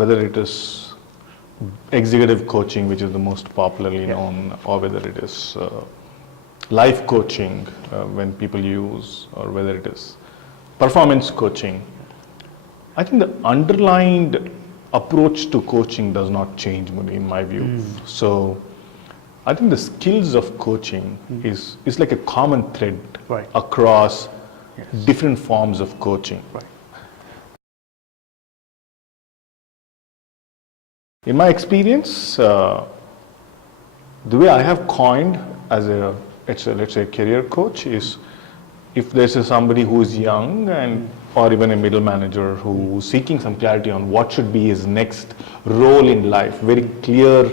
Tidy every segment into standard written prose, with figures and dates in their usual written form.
whether it is executive coaching, which is the most popularly known, or whether it is life coaching when people use, or whether it is performance coaching, I think the underlying approach to coaching does not change, Muni, in my view. So I think the skills of coaching is like a common thread across different forms of coaching. In my experience, the way I have coined as a, let's say, a career coach is, if there's somebody who is young and or even a middle manager who is seeking some clarity on what should be his next role in life, very clear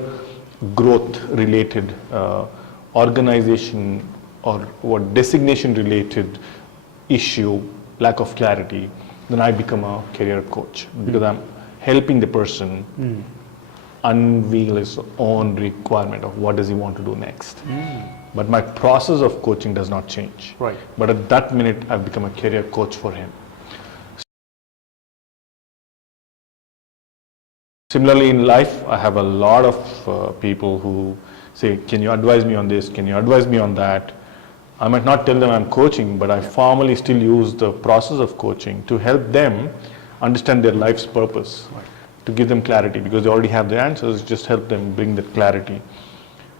growth related, organization or what designation related issue, lack of clarity, then I become a career coach because I'm helping the person unveil his own requirement of what does he want to do next. But my process of coaching does not change. But at that minute, I've become a career coach for him. Similarly, in life, I have a lot of people who say, can you advise me on this? Can you advise me on that? I might not tell them I'm coaching, but I formally still use the process of coaching to help them understand their life's purpose, to give them clarity, because they already have the answers, just help them bring that clarity.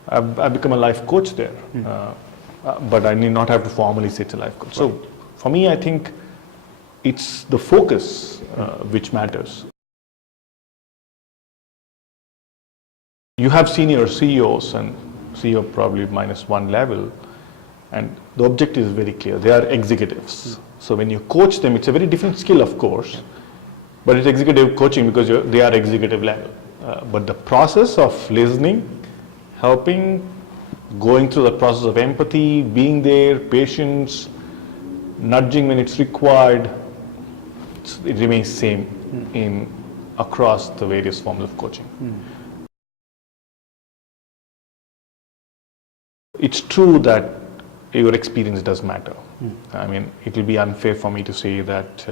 I've become a life coach there, but I need not have to formally say it's a life coach. So for me, I think it's the focus which matters. You have senior CEOs and CEO probably -1 level, and the objective is very clear. They are executives. So when you coach them, it's a very different skill, of course, but it's executive coaching because they are executive level. But the process of listening, helping, going through the process of empathy, being there, patience, nudging when it's required, it remains same in across the various forms of coaching. It's true that your experience does matter. I mean, it will be unfair for me to say that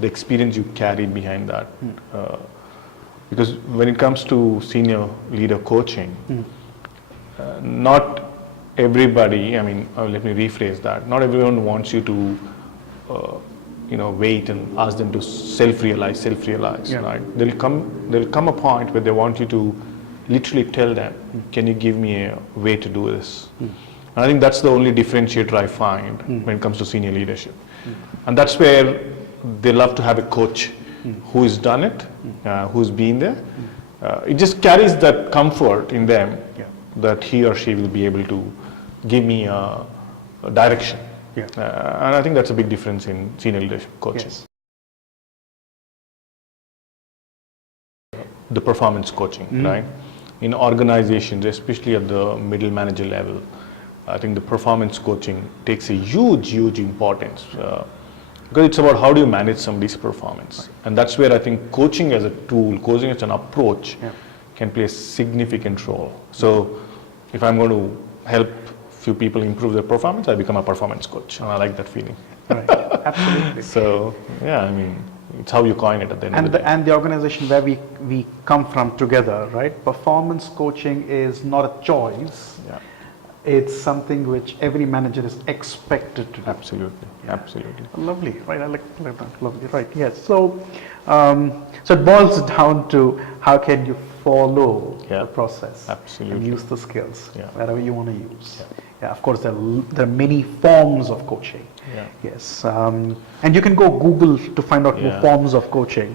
the experience you carry behind that, because when it comes to senior leader coaching, not everybody, I mean, let me rephrase that, not everyone wants you to wait and ask them to self-realize, right? There'll come a point where they want you to literally tell them, can you give me a way to do this? And I think that's the only differentiator I find when it comes to senior leadership. And that's where they love to have a coach who's done it, who's been there. It just carries that comfort in them that he or she will be able to give me a direction. And I think that's a big difference in senior leadership coaching. The performance coaching, right? In organizations, especially at the middle manager level, I think the performance coaching takes a huge importance because it's about how do you manage somebody's performance. And that's where I think coaching as a tool, coaching as an approach can play a significant role. So if I'm going to help few people improve their performance, I become a performance coach, and I like that feeling. Absolutely. So yeah, I mean, it's how you coin it at the end of the day. And the organization where we come from together, right? Performance coaching is not a choice. It's something which every manager is expected to do. Absolutely. Lovely, right? I like that. Lovely, right? Yes. So, so it boils down to how can you follow the process and use the skills wherever you want to use. Of course, there are many forms of coaching. Yes, and you can go Google to find out more forms of coaching.